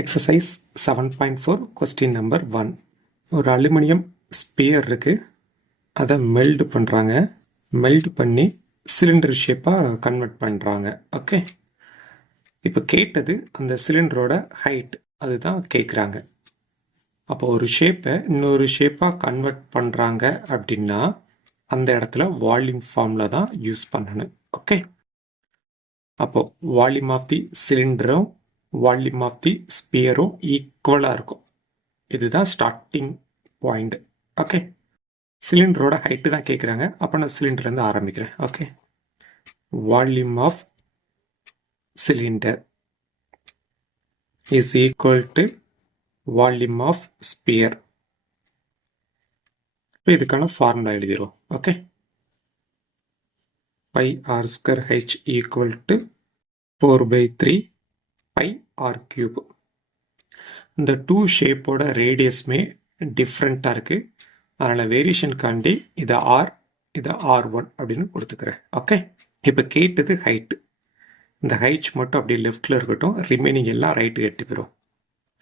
Exercise 7.4 question number 1. ஒரு aluminium sphere இருக்குது, அதை மெல்டு பண்ணுறாங்க. மெல்டு பண்ணி சிலிண்டர் ஷேப்பாக கன்வெர்ட் பண்ணுறாங்க. ஓகே, இப்போ கேட்டது அந்த சிலிண்டரோட ஹைட், அதுதான் கேட்குறாங்க. அப்போ ஒரு ஷேப்பை இன்னொரு ஷேப்பாக கன்வெர்ட் பண்ணுறாங்க அப்படின்னா அந்த இடத்துல வால்யூம் ஃபார்மில் தான் யூஸ் பண்ணணும். ஓகே, அப்போது வால்யூம் ஆஃப் தி சிலிண்டரும் வால்யூம் ஆஃப் தி ஸ்பியரும் ஈக்குவலாக இருக்கும். இதுதான் ஸ்டார்டிங் பாயிண்ட். ஓகே, சிலிண்டரோட ஹைட்டு தான் கேட்குறாங்க. அப்போ நான் சிலிண்டர்லேருந்து ஆரம்பிக்கிறேன். Okay, volume of cylinder is equal to volume of sphere. இப்போ இதுக்கான ஃபார்முலா எழுதிடும். Okay, pi r square h equal to 4/3 pi r cube. இந்த டூ ஷேப்போட ரேடியஸ்மே டிஃப்ரெண்ட்டாக இருக்குது. அதனால் வேரியேஷனுக்காண்டி இதை ஆர், இதை R1 அப்படின்னு கொடுத்துக்கிறேன். ஓகே, இப்போ கேட்டது ஹைட்டு. இந்த ஹைட் மட்டும் அப்படியே லெஃப்டில் இருக்கட்டும், ரிமைனிங் எல்லாம் ரைட்டு கட்டி போயிடும்.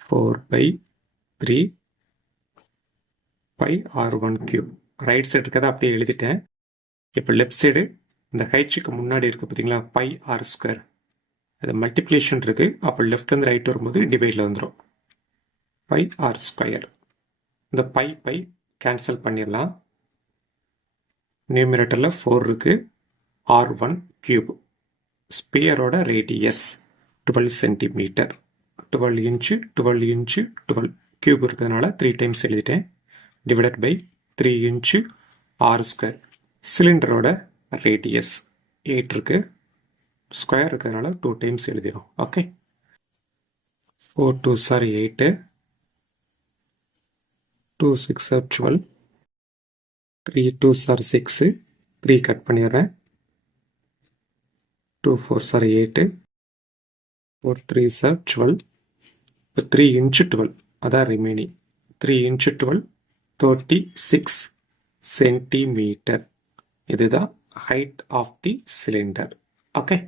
4/3 pi R1 cube. Right side இருக்கதை அப்படியே எழுதிட்டேன். இப்போ லெஃப்ட் சைடு இந்த ஹைட்ஸுக்கு முன்னாடி இருக்குது பார்த்தீங்களா, பை ஆர் ஸ்கொயர். அது மல்டிப்ளிகேஷன் இருக்குது. அப்போ லெஃப்ட்லேருந்து ரைட் வரும்போது டிவைடில் வந்துடும். Pi r square. இந்த பை கேன்சல் பண்ணிடலாம். நியூமரேட்டரில் 4 இருக்குது. R1 cube. ஸ்பியரோட radius 12 centimetre. 12 inch 12 inch 12 cube இருக்கிறதுனால 3 டைம்ஸ் எழுதிட்டேன். Divided by 3 inch r square. சிலிண்டரோட ரேடியஸ் 8 இருக்குது. ஸ்கொயர் இருக்கிறதுனால 2 டைம்ஸ் எழுதிடும். Okay, 4 2s are 8, 2 6 are 12, 3 2s are 6, 3 cut பண்ணிடுறேன். 2 4s are 8, 4 3s are 12. இப்போ 3 இன்ச்சு 12 அதான் ரிமைனிங். 3 inch 12 36 centimetre. இதுதான் height of the cylinder. Okay.